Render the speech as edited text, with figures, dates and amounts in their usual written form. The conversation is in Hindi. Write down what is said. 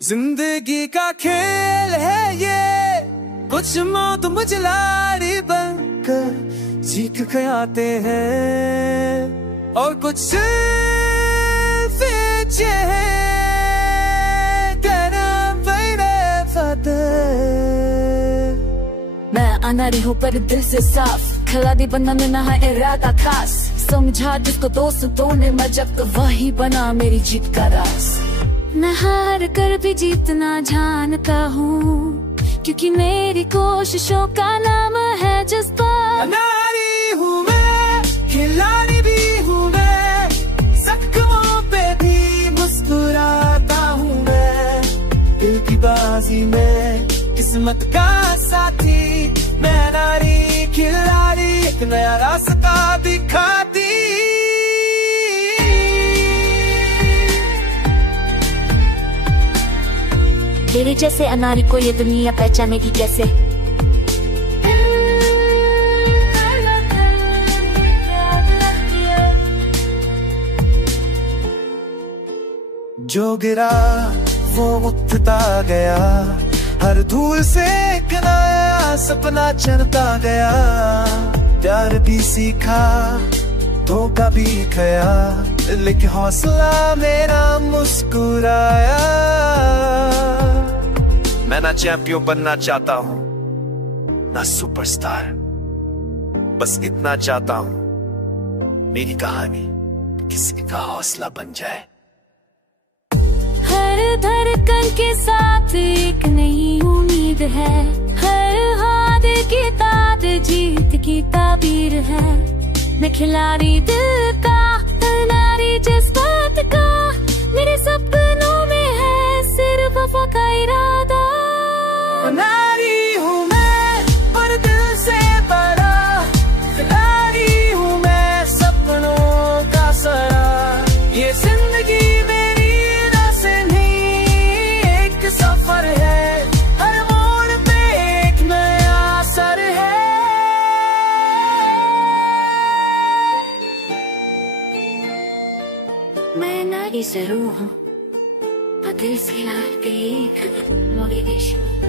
जिंदगी का खेल है ये, कुछ मौत मुझे लाड़ी बनकर चीख के आते हैं और कुछ मैं अनारी हूँ पर दिल से साफ, खिलाड़ी बनना में ना है इरादा खास। समझा जिसको दोस्तों ने मजाक, वही बना मेरी जीत का राज। मैं हार कर भी जीतना जानता हूँ, क्योंकि मेरी कोशिशों का नाम है जज्बा। अनारी हूँ मैं, खिलाड़ी भी हूँ मैं, जख्मों पे भी मुस्कुराता हूँ मैं। दिल की बाजी में किस्मत का साथी, मैं नारी खिलाड़ी, एक नया रास्ता दिखाती। तेरे जैसे अनारी को ये दुनिया पहचानेगी कैसे? जो गिरा वो उठता गया, हर धूल से एक नया सपना चढ़ता गया। प्यार भी सीखा, धोखा भी खाया, लेकिन हौसला मेरा मुस्कुराया। मैं ना चैंपियन बनना चाहता हूँ, ना सुपरस्टार, बस इतना चाहता हूँ मेरी कहानी किसी का हौसला बन जाए। हर धड़कन के साथ एक नई उम्मीद है, हर हाथ की ताद जीत की ताबीर है। मैं खिलाड़ी दिल का, नारी जज्बात का, मेरे सपनों में है सिर्फ वफा का इरादा। नारी हूँ मैं पर दिल से बड़ा, खिलाड़ी हूँ मैं सपनों का सरा। ये जिंदगी मेरी से नहीं एक सफर है, हर मोड़ पे एक नया असर है। मैं नारी जरूर हूँ, पर दिल से लाके एक मोटिवेशन।